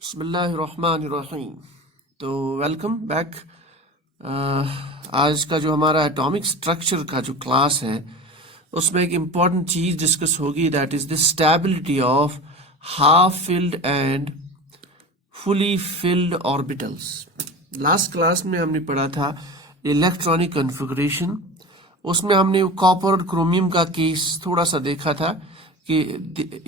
बिस्मिल्लाहिर्रहमानिर्रहीम। तो welcome back. आज का जो हमारा एटॉमिक स्ट्रक्चर का जो क्लास है उसमें एक इम्पॉर्टेंट चीज डिस्कस होगी, that is the stability of half filled and fully filled orbitals. Last class में हमने पढ़ा था इलेक्ट्रॉनिक कॉन्फ़िगरेशन। उसमें हमने कॉपर और क्रोमियम का केस थोड़ा सा देखा था कि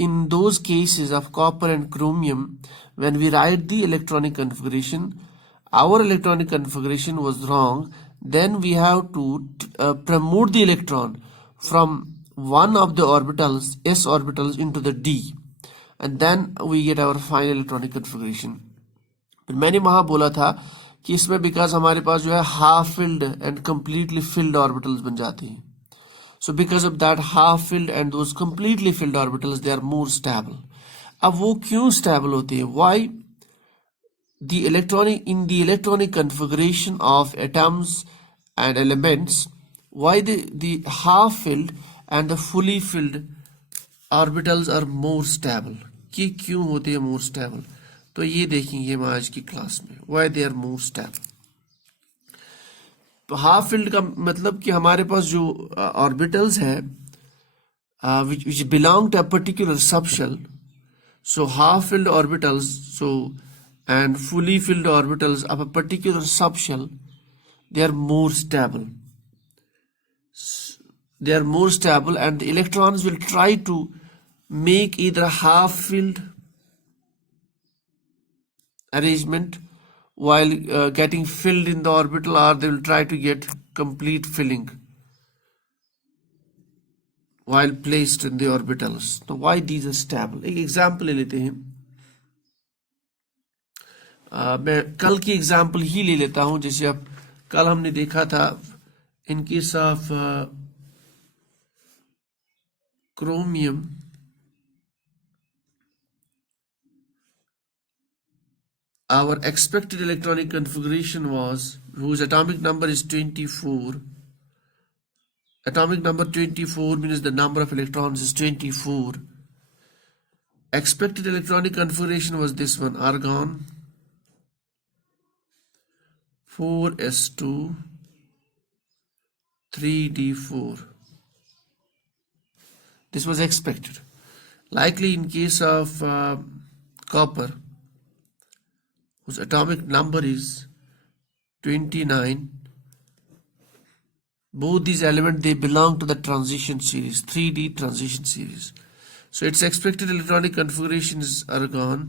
in those cases of copper and chromium, when we write the electronic configuration, our electronic configuration was wrong. Then we have to promote the electron from one of the orbitals, s orbitals, into the d, and then we get our final electronic configuration. फिर मैंने वहां बोला था कि इसमें because हमारे पास जो है half filled and completely filled orbitals बन जाते हैं. So because of that half filled and those completely filled orbitals, they are more stable. अब वो क्यों stable होते हैं? Why? In the electronic configuration of atoms and elements, why the half filled and the fully filled orbitals are more stable? कि क्यों होते हैं more stable? तो ये देखेंगे हम आज की क्लास में, why they are more stable. तो हाफ फील्ड का मतलब कि हमारे पास जो ऑर्बिटल्स है which belong to a particular subshell, so half filled orbitals and fully filled orbitals of a particular subshell, they are more stable. They are more stable, and the electrons will try to make either a half filled arrangement while getting filled in the orbital, or they will try to get complete filling while placed in the orbitals. So why these are stable? एक example ले लेते हैं. मैं कल की example ही ले लेता हूं. जैसे अब कल हमने देखा था in case of chromium, our expected electronic configuration was, whose atomic number is 24. Atomic number 24 means the number of electrons is 24. Expected electronic configuration was this one: argon 4s2 3d4. This was expected. Likely in case of copper, whose atomic number is 29, both these elements, they belong to the transition series, 3D transition series. So its expected electronic configuration is argon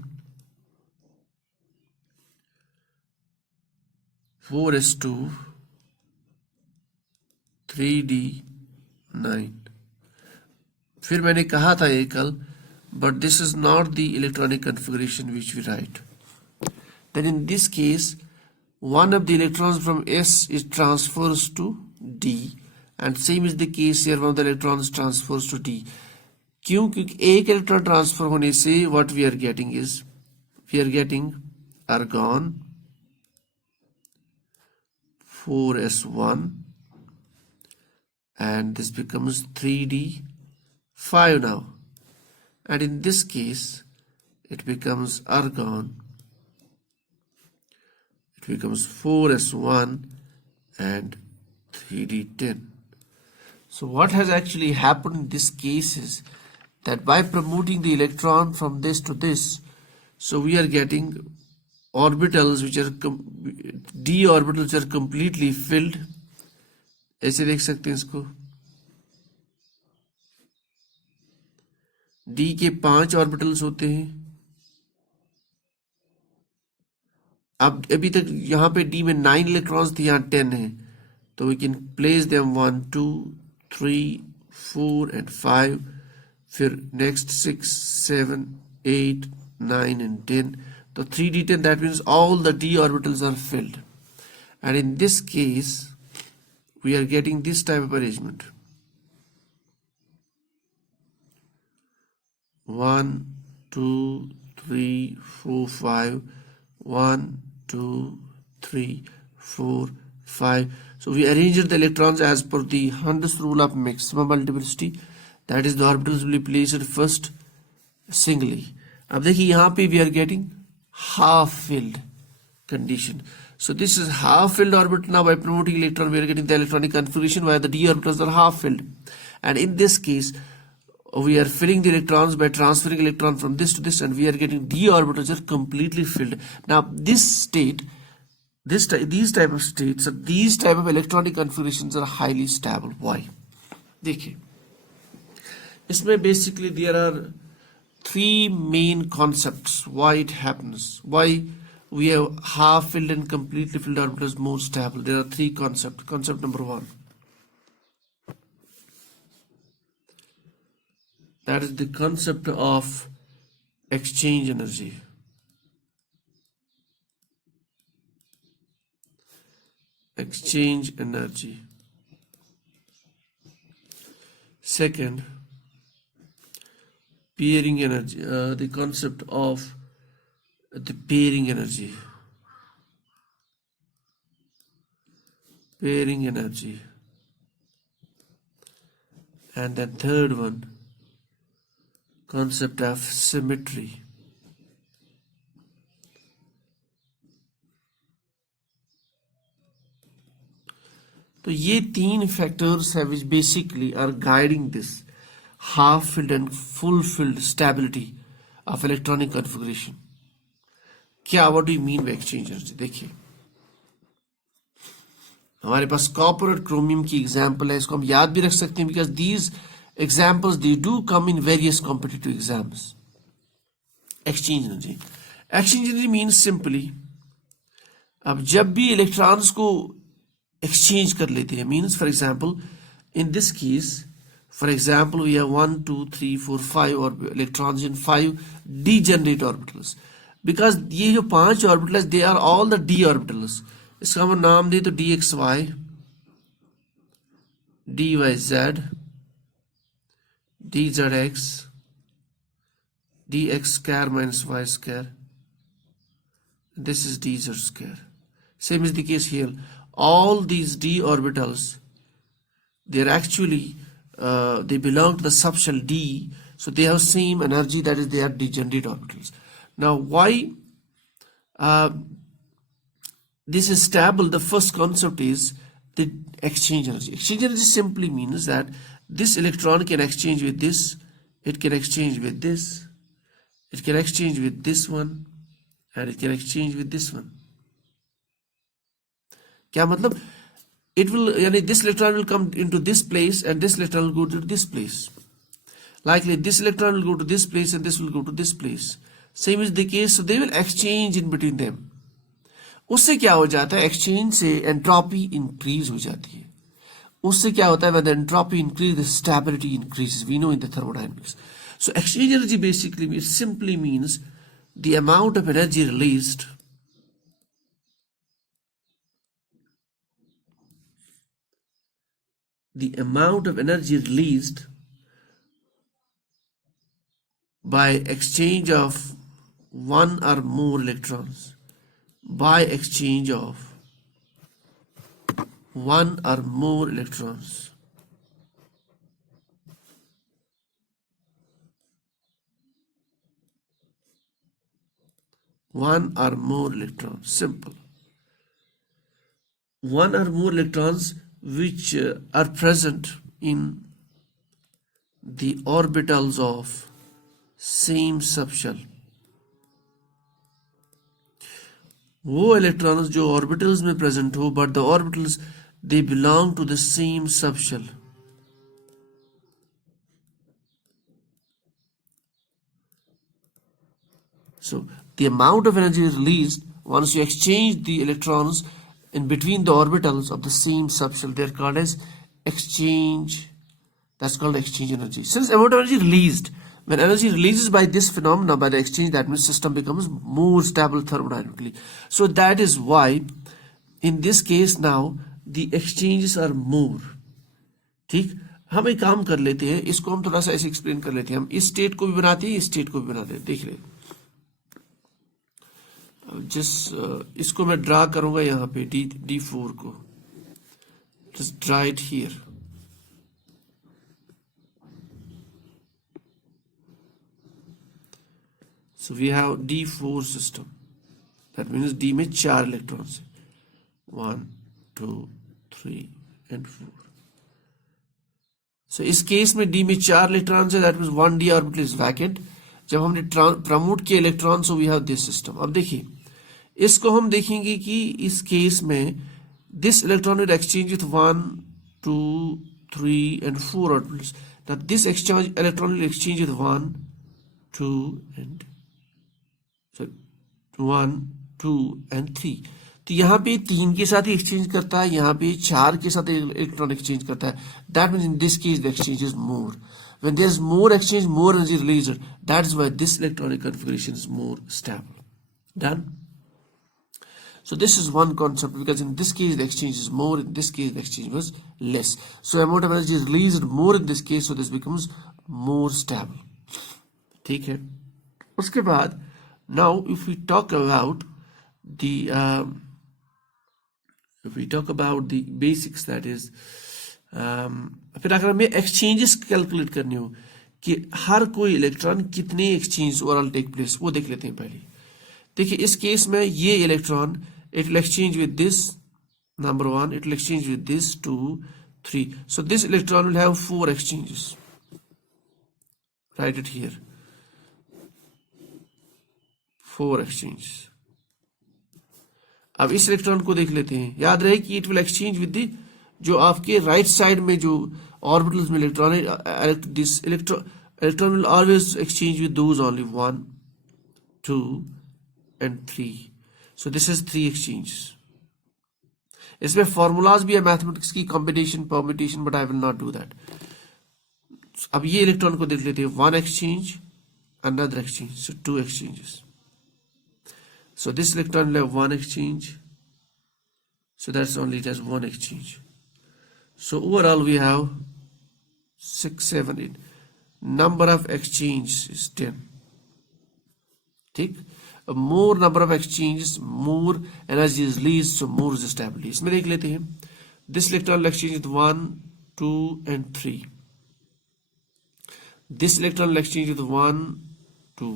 4s2 3d9. फिर मैंने कहा था ये कल, but this is not the electronic configuration which we write. Then in this case, one of the electrons from S is transfers to D, and same is the case here, one of the electrons transfers to D. क्यों? क्योंकि एक electron transfer होने से what we are getting is, we are getting argon 4s1, and this becomes 3d5 now, and in this case it becomes argon, it becomes 4s1 and 3d10. So what has actually happened in this case is that by promoting the electron from this to this, so we are getting orbitals which are d orbitals are completely filled. ऐसे देख सकते हैं इसको, d के 5 orbitals होते हैं. अब अभी तक यहाँ पे d में 9 इलेक्ट्रॉन्स थे, यहाँ 10 है, तो we can place them 1 2 3 4 and 5. फिर नेक्स्ट 6 7 8 9 and 10. तो 3d10, that means all the d orbitals are filled, and in this case we are getting this type of arrangement: 1 2 3 4 5 1 2 3 4 5. So we arranged the electrons as per the Hund's rule of maximum multiplicity, that is the orbitals will be placed first singly. अब देखिए यहाँ पे we are getting half filled condition. So this is half filled orbital. Now by promoting electron, we are getting the electronic configuration where the d orbitals are half filled, and in this case we are filling the electrons by transferring electron from this to this, and we are getting d orbitals are completely filled. Now this state, these type of states, these type of electronic configurations are highly stable. Why? देखिए, इसमें basically there are three main concepts why it happens, why we have half filled and completely filled orbitals more stable. There are three concepts. Concept number one, that is the concept of exchange energy. Exchange energy. Second, pairing energy, the concept of the pairing energy. Pairing energy. And then third one, concept of symmetry. तो ये तीन factors है which basically are guiding this half filled and full filled stability of electronic configuration. क्या, what do you mean by exchange energy? देखिए, हमारे पास copper और chromium की example है, इसको हम याद भी रख सकते हैं because these examples they do come in various competitive exams. Exchange energy. Exchange energy means simply, अब जब भी इलेक्ट्रॉन्स को exchange कर लेते हैं, means for example in this case, for example we have 1 2 3 4 5 or electrons in 5 degenerate orbitals, because ये जो 5 orbitals they are all the d orbitals. इसका हम नाम दे तो dxy, dyz, dzx, dx square minus y square. This is dz square. Same is the case here. All these d orbitals, they are actually they belong to the subshell d, so they have same energy, that is they are degenerate orbitals. Now why this is stable? The first concept is the exchange energy. Exchange energy simply means that this electron can exchange with this, it can exchange with this, it can exchange with this one, and it can exchange with this one. क्या मतलब? It will, यानी this electron will come into this place and this electron will go to this place. Likely this electron will go to this place and this will go to this place. Same is the case, so they will exchange in between them. उससे क्या हो जाता है? Exchange से entropy increase हो जाती है. उससे क्या होता है? When the entropy increases, the stability increases. We know in the thermodynamics. So exchange energy basically simply means the amount of energy released by exchange of one or more electrons, by exchange of one or more electrons. One or more electrons, simple. One or more electrons which are present in the orbitals of same subshell. वो electrons जो orbitals में present हो, but the orbitals they belong to the same subshell. So the amount of energy released once you exchange the electrons in between the orbitals of the same subshell, they are called as exchange. That's called exchange energy. Since amount of energy released, when energy releases by this phenomena, by the exchange, that means system becomes more stable thermodynamically. So that is why in this case now the exchanges are more. ठीक, हम एक काम कर लेते हैं, इसको हम थोड़ा सा ऐसे एक्सप्लेन कर लेते हैं. हम इस स्टेट को भी बनाते हैं, इस स्टेट को भी बनाते हैं. देख रहे इसको मैं ड्रा करूंगा यहाँ पे D4 को. Just draw it here. So we have D4 system. That means D में 4 इलेक्ट्रॉन्स है, 1 2 3 and 4. So इस केस में डी में 4 इलेक्ट्रॉन्स है, that means 1d orbital is vacant. जब हमने प्रमोट किया electron, so we have this सिस्टम. अब देखिए इसको हम देखेंगे कि इस केस में this electron will exchange with 1 2 3 and 4 orbitals. Now this exchange electron will exchange with 1 2 and 1 2 and 3. तो यहाँ पे 3 के साथ ही एक्सचेंज करता है, यहाँ पे 4 के साथ इलेक्ट्रॉन एक्सचेंज करता है. That means in this case the exchange is more. When there is more exchange, more energy released. That is why this electronic configuration is more stable. Done? So this is one concept, because in this case the exchange is more, in this case the exchange was less. So amount of energy is released more in this case, so this becomes more stable. ठीक है. उसके बाद now if we talk about the basics, that is फिर अगर हमें exchanges calculate करने हो कि हर कोई इलेक्ट्रॉन कितने एक्सचेंज ओवरऑल टेक प्लेस, वो देख लेते हैं पहले. देखिए इस केस में ये electron it will exchange with this number 1, it will exchange with this 2 3. So this electron will have 4 exchanges. Right it here, 4 exchanges. अब इस इलेक्ट्रॉन को देख लेते हैं. याद रहे कि it will exchange with the, जो आपके राइट साइड में जो ऑर्बिटल्स में इलेक्ट्रॉन है, this electron will always exchange with those only 1 2 and 3. So this is 3 exchanges. इसमें फॉर्मूलाज भी है मैथमेटिक्स की, combination permutation, but I will not do that. अब ये इलेक्ट्रॉन को देख लेते हैं. 1 exchange, another exchange, so 2 exchanges. So this electron will have 1 exchange, so that's only it has 1 exchange. So overall we have 6 7 8. Number of exchanges is 10. ठीक. More number of exchanges, more energy is released, so more is stability. इसमें देख लेते हैं. This electron will exchange with 1 2 and 3. This electron will exchange with 1 2,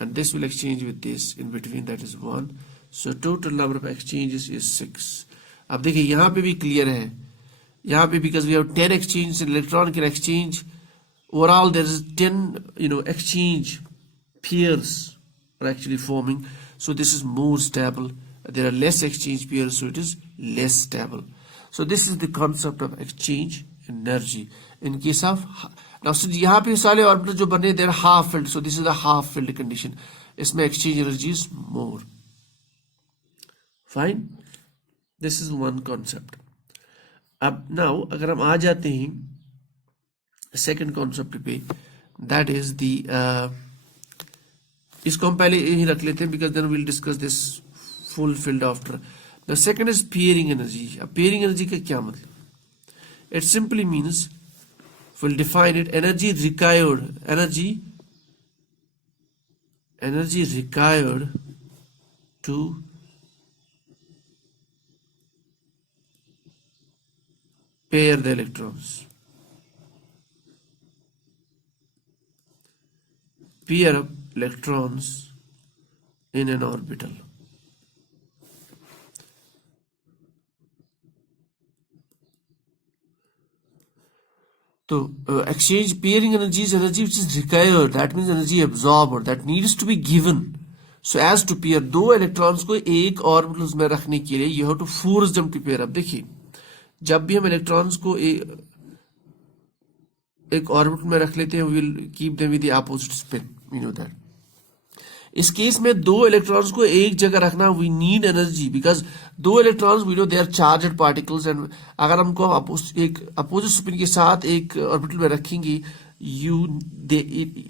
and this will exchange with this in between, that is 1. So total number of exchanges is 6. अब देखिए यहाँ पे भी clear है. यहाँ पे because we have 10 exchanges, electron can exchange. Overall there is 10 exchange pairs are actually forming, so this is more stable. There are less exchange pairs, so it is less stable. So this is the concept of exchange energy in case of now. So यहाँ पे सारे orbital जो बने, they are half filled, so this is the half filled condition. इसमें exchange energy is more. Fine. This is one concept. अब now अगर हम आ जाते हैं second concept पे, that is the इसको हम पहले यही रख लेते हैं, because then we'll discuss this full field after. The second is pairing energy. अब pairing energy का क्या मतलब? It simply means, we'll define it, energy required to pair the electrons. Pair up electrons in an orbital. So exchange pairing energy is energy which is required, that means energy absorbed, that needs to be given so as to pair. दो electrons को एक orbitals में रखने के लिए you have to force them to pair. अब देखिए जब भी हम इलेक्ट्रॉन्स को एक ऑर्बिट में रख लेते हैं, we will keep them with the opposite spin, you know that. इस केस में दो इलेक्ट्रॉन्स को एक जगह रखना, वी नीड एनर्जी, बिकॉज दो electrons we know they are charged particles, and अगर हमको एक अपोजिट स्पिन के साथ एक ऑर्बिटल में रखेंगे, you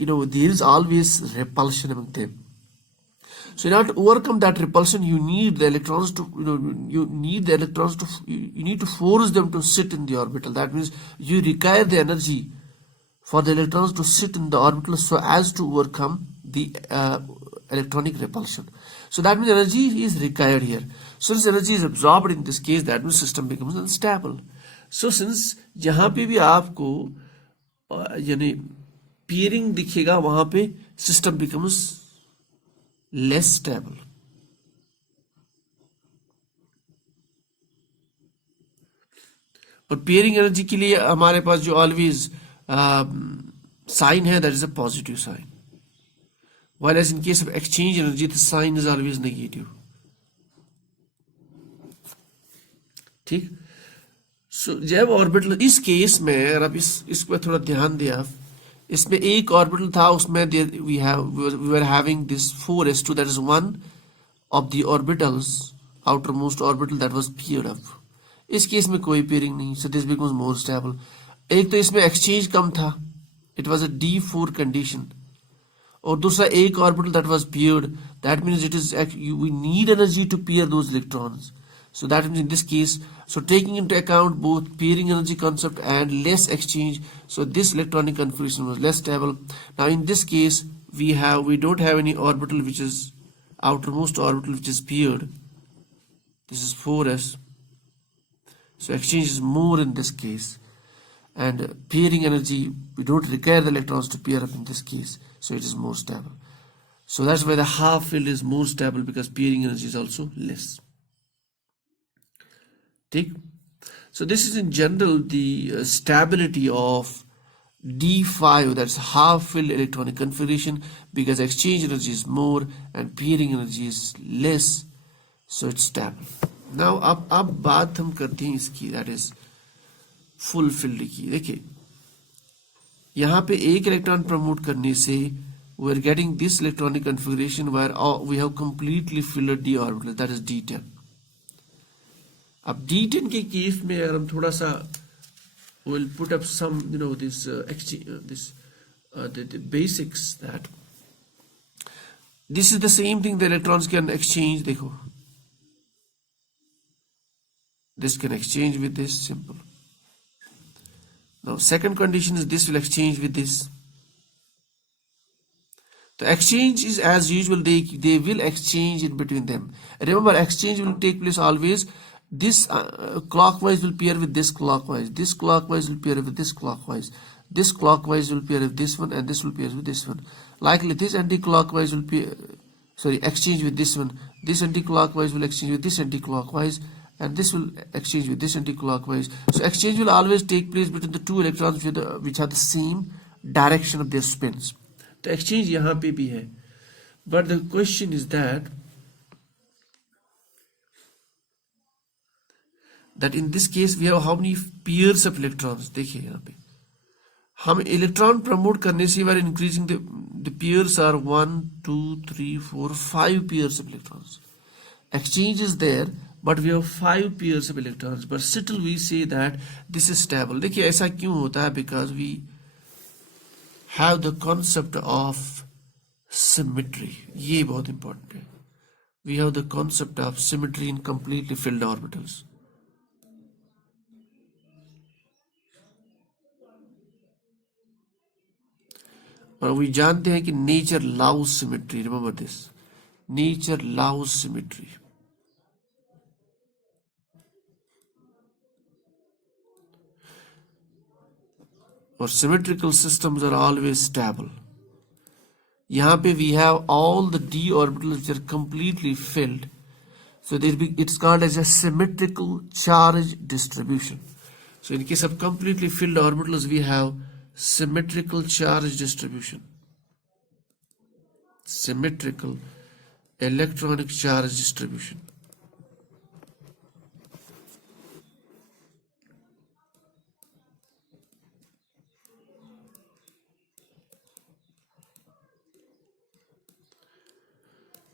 know there is always repulsion among them. So in order to overcome that repulsion, you need the electrons to you need to force them to sit in the orbital. That means you require the energy for the electrons to sit in the orbital so as to overcome the electronic repulsion. So that means energy is required here. Since energy is absorbed in this case, that means system becomes unstable. So since जहाँ पे भी आपको यानी peering दिखेगा, वहाँ पे system becomes less stable. और pairing energy के लिए हमारे पास जो ऑलवेज साइन है, that is a positive sign, whereas in case of exchange energy the sign is always negative. ठीक. सो जब ऑर्बिटल इस केस में, अगर आप इस पर थोड़ा ध्यान दें आप, इसमें एक ऑर्बिटल था, उसमें we were having this 4s2, that is one of the orbitals, outermost orbital, that was paired up. इस केस में कोई पेयरिंग नहीं, so this becomes more stable. एक तो इसमें एक्सचेंज कम था, it was a D4 condition, और दूसरा एक orbital that was paired, that means it is we need energy to pair those electrons. So that means in this case, so taking into account both pairing energy concept and less exchange, so this electronic configuration was less stable. Now in this case, we don't have any orbital which is outermost orbital which is paired. This is 4s. So exchange is more in this case, and pairing energy, we don't require the electrons to pair up in this case, so it is more stable. So that's why the half filled is more stable, because pairing energy is also less. ठीक. So this is in general the stability of D5, that's half filled electronic configuration, because exchange energy is more and pairing energy is less, so it's stable. Now अब बात हम करते हैं इसकी, that is full field की. देखिए यहाँ पे एक इलेक्ट्रॉन प्रमोट करने से we are getting this electronic configuration where we have completely filled d orbital, that is D10. अब D10 के केस में अगर हम थोड़ा सा we'll put up some this the basics, that this is the same thing the electrons can exchange. देखो, this can exchange with this, simple. Now second condition is this will exchange with this. The exchange is as usual, they will exchange in between them. Remember, exchange will take place always. This clockwise will pair with this clockwise. This clockwise will pair with this clockwise. This clockwise will pair with this one, and this will pair with this one. Likely this anti-clockwise will exchange with this one. This anti-clockwise will exchange with this anti-clockwise, and this will exchange with this anti-clockwise. So exchange will always take place between the two electrons which are the same direction of their spins. The exchange यहाँ पे भी है, but the question is that in this case we have how many pairs of electrons. देखिए यहाँ पे हम electron promote करने से we are increasing the pairs are 1 2 3 4 5 pairs of electrons. Exchange is there, but we have 5 pairs of electrons, but still we say that this is stable. देखिए ऐसा क्यों होता है? Because we have the concept of symmetry. ये बहुत important है. We have the concept of symmetry in completely filled orbitals. और we जानते हैं कि nature loves symmetry. Remember this. Nature loves symmetry. Or symmetrical systems are always stable. यहाँ पे we have all the d orbitals which are completely filled, so it's called as a symmetrical charge distribution. So in case of completely filled orbitals, we have symmetrical charge distribution, symmetrical electronic charge distribution.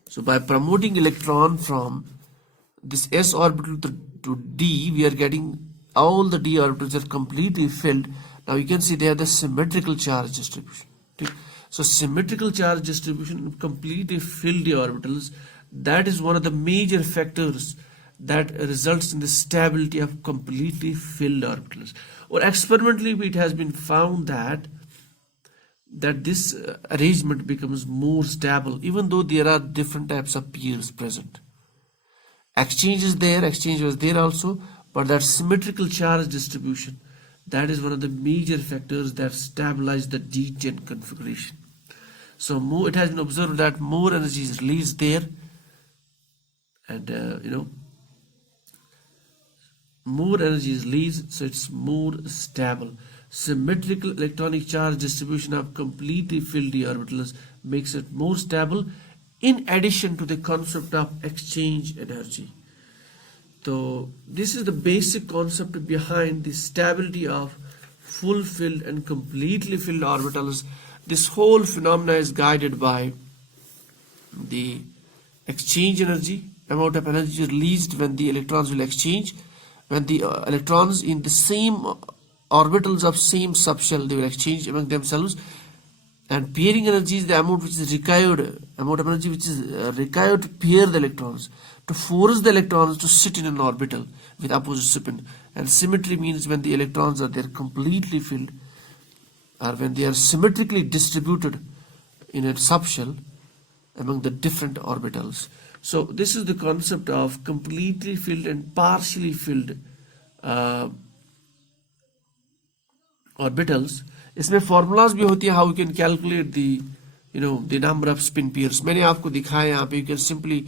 So by promoting electron from this s orbital to d, we are getting all the d orbitals are completely filled. Now you can see they have the symmetrical charge distribution. So symmetrical charge distribution, completely filled the orbitals, that is one of the major factors that results in the stability of completely filled orbitals. Or experimentally it has been found that this arrangement becomes more stable even though there are different types of pairs present. Exchange is there, exchange was there also, but that symmetrical charge distribution, that is one of the major factors that stabilize the D10 configuration. So more, it has been observed that more energy is released there, and more energy is released, so it's more stable. Symmetrical electronic charge distribution of completely filled d orbitals makes it more stable, in addition to the concept of exchange energy. So this is the basic concept behind the stability of full filled and completely filled orbitals. This whole phenomena is guided by the exchange energy, amount of energy released when the electrons will exchange. When the electrons in the same orbitals of same subshell, they will exchange among themselves. And pairing energy is the amount which is required, amount of energy which is required to pair the electrons, to force the electrons to sit in an orbital with opposite spin. And symmetry means when the electrons are there completely filled, or when they are symmetrically distributed in a subshell among the different orbitals. So this is the concept of completely filled and partially filled orbitals. इसमें formulas भी होती है how you can calculate the the number of spin pairs. मैंने आपको दिखाया यहाँ पे, you can simply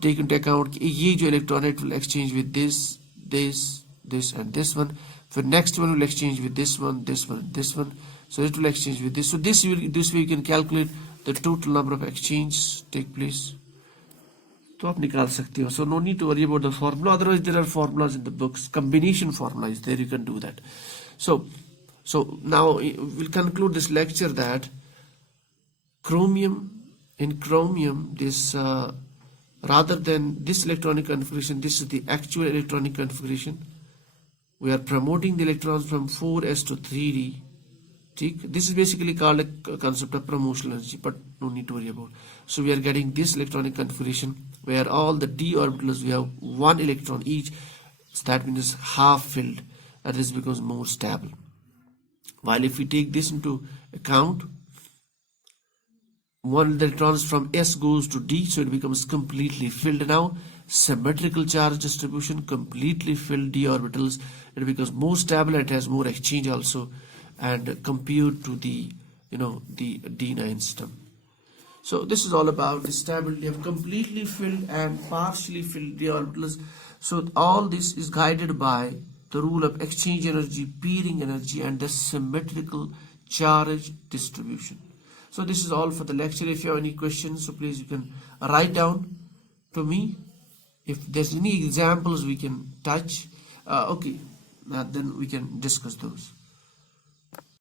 take into account कि ये जो electron it will exchange with this, this and this one. For next one will exchange with this one, this one, this one. So it will exchange with this. So this way you can calculate the total number of exchanges take place. तो आप निकाल सकते हो. So no need to worry about the formula. Otherwise there are formulas in the books. Combination formula is there. You can do that. So now we'll conclude this lecture that in chromium this rather than this electronic configuration, this is the actual electronic configuration. We are promoting the electrons from 4s to 3d. This is basically called a concept of promotional energy, but no need to worry about. So we are getting this electronic configuration where all the d orbitals, we have one electron each. So that means half filled, and this becomes more stable. While if we take this into account, one electrons from S goes to D, so it becomes completely filled now. Symmetrical charge distribution, completely filled d orbitals, it becomes more stable and it has more exchange also, and compared to the the D9 system. So this is all about the stability of completely filled and partially filled d orbitals. So all this is guided by the rule of exchange energy, pairing energy, and the symmetrical charge distribution. So this is all for the lecture. If you have any questions, so please you can write down to me. If there's any examples we can touch, okay, then we can discuss those.